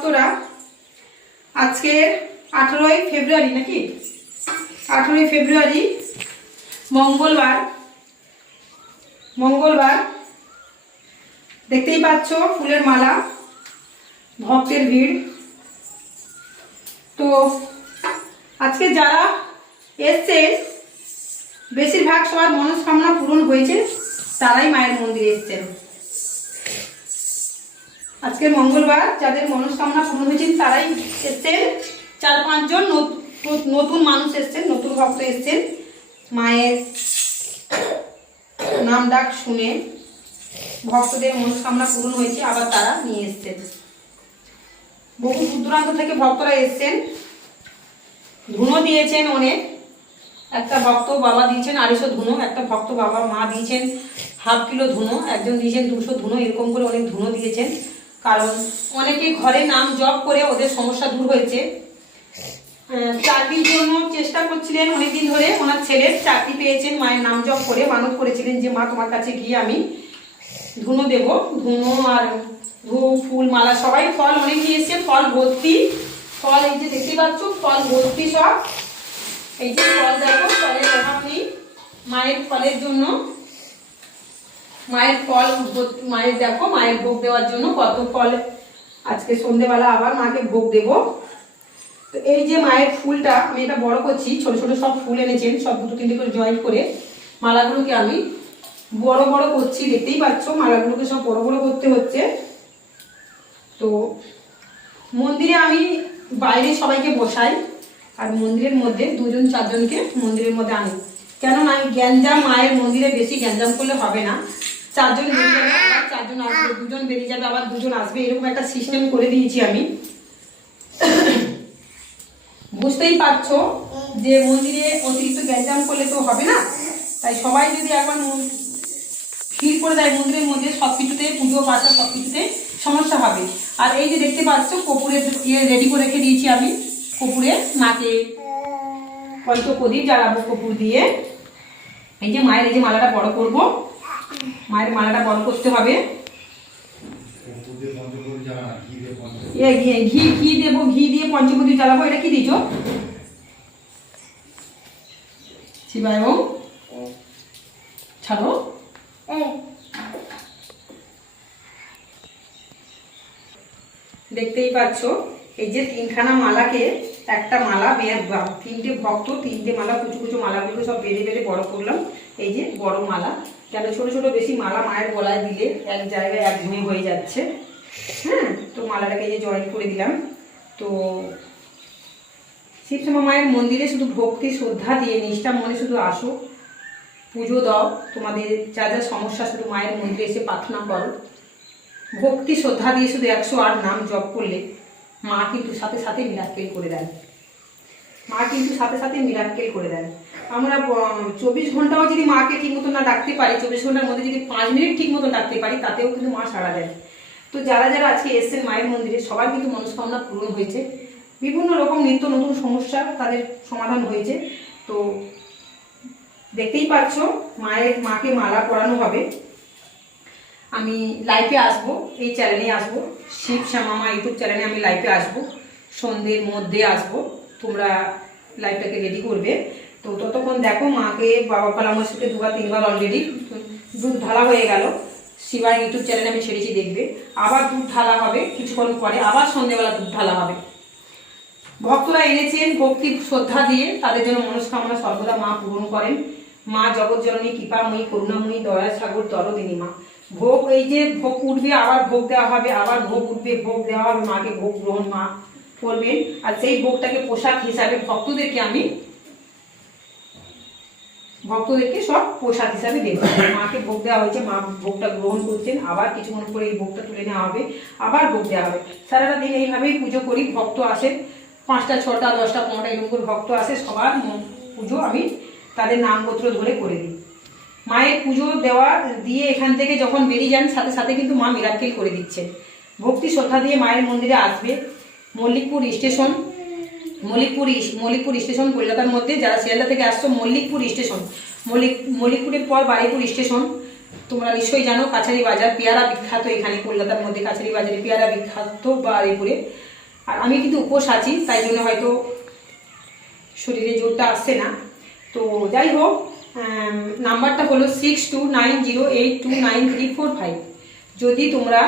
ভক্তরা আজকে আঠেরোই ফেব্রুয়ারি নাকি? আঠেরোই ফেব্রুয়ারি, মঙ্গলবার। মঙ্গলবার। দেখতেই পাচ্ছ ফুলের মালা, ভক্তের ভিড়। তো আজকে যারা এসছে, বেশিরভাগ সবার মনস্কামনা পূরণ হয়েছে, তারাই মায়ের মন্দিরে এসছেন। আজকে মঙ্গলবার যাদের মনস্কামনা পূরণ হয়েছে তারাই এসছেন। চার পাঁচজন নত- নতুন মানুষ এসছেন, নতুন ভক্ত এসছেন। মায়ের নাম ডাক শুনে ভক্তদের মনস্কামনা পূরণ হয়েছে, আবার তারা নিয়ে এসছেন। বহু দূর দূরান্ত থেকে ভক্তরা এসছেন। ধুনো দিয়েছেন অনেক। একটা ভক্ত বাবা দিয়েছেন আড়াইশো ধুনো, একটা ভক্ত বাবা মা দিয়েছেন হাফ কিলো ধুনো, একজন দিয়েছেন দুশো ধুনো, এরকম করে অনেক ধুনো দিয়েছেন। কারণ অনেকে ঘরে নাম জপ করে ওদের সমস্যা দূর হয়েছে। চাকরির জন্য চেষ্টা করছিলেন অনেকদিন ধরে। ওনার ছেলের চাকরি পেয়েছেন, মায়ের নাম জপ করে মানত করেছিলেন যে, মা, তোমার কাছে গিয়ে আমি ধুনো দেব। ধুনো আর ধূপ, ফুল, মালা, সবাই ফল অনেক নিয়ে ফল, ভর্তি, ফল এই যে দেখতে পাচ্ছ, ফল, ভর্তি সব। এই যে ফল দেখো, ফলের অভাব নেই। মায়ের ফলের জন্য মায়ের ফল মায়ের দেখো, মায়ের ভোগ দেওয়ার জন্য কত ফল। আজকে সন্ধেবেলা আবার মাকে ভোগ দেব। তো এই যে মায়ের ফুলটা, আমি এটা বড় করছি, ছোট ছোট সব ফুল এনেছেন, সব দুটো তিনটে করে জয়েন্ট করে। মালাগুলোকে আমি বড় বড় করছি, দেখতেই পাচ্ছ, মালাগুলোকে সব বড় বড় করতে হচ্ছে। তো মন্দিরে আমি বাইরে সবাইকে বসাই, আর মন্দিরের মধ্যে দুজন চারজনকে মন্দিরের মধ্যে আনি। কেননা আমি গ্যাঞ্জাম মায়ের মন্দিরে বেশি গ্যাঞ্জাম করলে হবে না। চারজন বেরিয়ে যাবে, আবার চারজন আসবে, দুজন বেরিয়ে যাবে, আবার দুজন আসবে, এরকম একটা সিস্টেম করে দিয়েছি আমি। বুঝতেই পারছ যে মন্দিরে অতিরিক্ত গ্যাঞ্জাম করলে তো হবে না? তাই সবাই যদি একবার ভিড় করে দেয় মন্দিরের মধ্যে সব কিছুতে পুজো পাশা সব কিছুতে সমস্যা হবে। আর এই যে দেখতে পাচ্ছ কপুরের ইয়ে রেডি করে রেখে দিয়েছি আমি। কপুরে মাকে পঞ্চপ্রদীপ জ্বালাবো কপুর দিয়ে। এই যে মায়ের, এই যে মালাটা বড় করব। মায়ের মালাটা বড় করতে হবে। ঘি ঘি দেবো ঘি দিয়ে পঞ্চপ্রদীপ জ্বালাবো, এটা কি দিয়েছ? ছাড়ো। দেখতেই পাচ্ছ। এই যে তিনখানা মালাকে, একটা মালা তিনটে ভক্ত, তিনটে মালা, কুচু কুচু মালাগুলো সব বেড়ে বেড়ে বড় করলাম। এই যে বড় মালা, কেন ছোট ছোট বেশি মালা মায়ের গলায় দিলে এক জায়গায় এক ঘুমে হয়ে যাচ্ছে। হ্যাঁ তো মালাটাকে এই যে জয়েন করে দিলাম। তো শিবশ্যামা মায়ের মন্দিরে শুধু ভক্তি, শ্রদ্ধা দিয়ে নিষ্ঠা মনে শুধু আসো, পুজো দাও। তোমাদের যা যা সমস্যা, শুধু মায়ের মন্দিরে এসে প্রার্থনা করো। ভক্তি, শ্রদ্ধা দিয়ে শুধু একশো আট নাম জপ করলে মা কিন্তু সাথে সাথে মিরাক্কেল করে দেন মা কিন্তু সাথে সাথে মিরাক্কেল করে দেন আমরা চব্বিশ ঘন্টাও যদি মাকে ঠিক মতো না ডাকতে পারি, চব্বিশ ঘণ্টার মধ্যে যদি পাঁচ মিনিট ঠিক মতো ডাকতে পারি, তাতেও কিন্তু মা সাড়া দেয়। তো যারা যারা আজকে এসছেন মায়ের মন্দিরে, সবার কিন্তু মনস্কামনা পূরণ হয়েছে। বিভিন্ন রকম নিত্য নতুন সমস্যা তাদের সমাধান হয়েছে। তো দেখতেই পাচ্ছ মায়ের মাকে মালা পরানো হবে। আমি লাইভে আসব, এই চ্যানেলে আসব। শিব শ্যামামা ইউটিউব চ্যানেলে আমি লাইভে আসব। সন্ধ্যের মধ্যে আসব। তোমরা লাইভটাকে রেডি করবে। তো ততক্ষণ দেখো মাকে বাবা পালামশুকে দুবার, তিনবার অলরেডি দুধ ঢালা হয়ে গেল। শিবার ইউটিউব চ্যানেলে আমি ছেড়েছি, দেখবে। আবার দুধ ঢালা হবে কিছুক্ষণ পরে, আবার সন্ধ্যেবেলা দুধ ঢালা হবে। ভক্তরা এনেছেন ভক্তি শ্রদ্ধা দিয়ে, তাদের জন্য মনস্কামনা সর্বদা মা পূরণ করেন। মা জগৎজননী কৃপাময়ী, করুণাময়ী দয়া সাগর দরদিনী মা। ভোগ, এই যে ভোগ উঠবে, আবার ভোগ দেওয়া হবে, আবার ভোগ উঠবে, ভোগ দেওয়া হবে, মাকে ভোগ গ্রহণ মা করবেন। আর সেই ভোগটাকে পোশাক হিসাবে ভক্তদেরকে আমি ভক্তদেরকে সব প্রসাদ হিসাবে দেবো। মাকে ভোগ দেওয়া হয়েছে, মা ভোগটা গ্রহণ করছেন, আবার কিছুক্ষণ পরে এই ভোগটা তুলে নেওয়া হবে, আবার ভোগ দেওয়া হবে। সারাটা দিন এইভাবেই পুজো করি, ভক্ত আসে, পাঁচটা, ছটা, দশটা, পনেরোটা, এরকম করে ভক্ত আসে, সবার পুজো আমি তাদের নামপত্র ধরে করে দিই। মায়ের পুজো দেওয়া দিয়ে এখান থেকে যখন বেরিয়ে যান, সাথে সাথে কিন্তু মা মিরাক্কেল করে দিচ্ছে। ভক্তি শ্রদ্ধা দিয়ে মায়ের মন্দিরে আসবে মল্লিকপুর স্টেশন। মল্লিকপুর মল্লিকপুর স্টেশন কলকাতার মধ্যে। যারা শিয়ালদা থেকে আসছো, মল্লিকপুর স্টেশন। মল্লিক, মল্লিকপুরের পর বারিপুর স্টেশন। তোমরা নিশ্চয়ই জানো কাছারি বাজার, পেয়ারা বিখ্যাত এখানে কলকাতার মধ্যে, কাছারি বাজারে পেয়ারা বিখ্যাত বারিপুরে। আর আমি কিন্তু উপোস আছি, তাই জন্য হয়তো শরীরে জোরটা আসছে না। তো যাই হোক নাম্বারটা হলো six two nine zero eight two nine three four five যদি তোমরা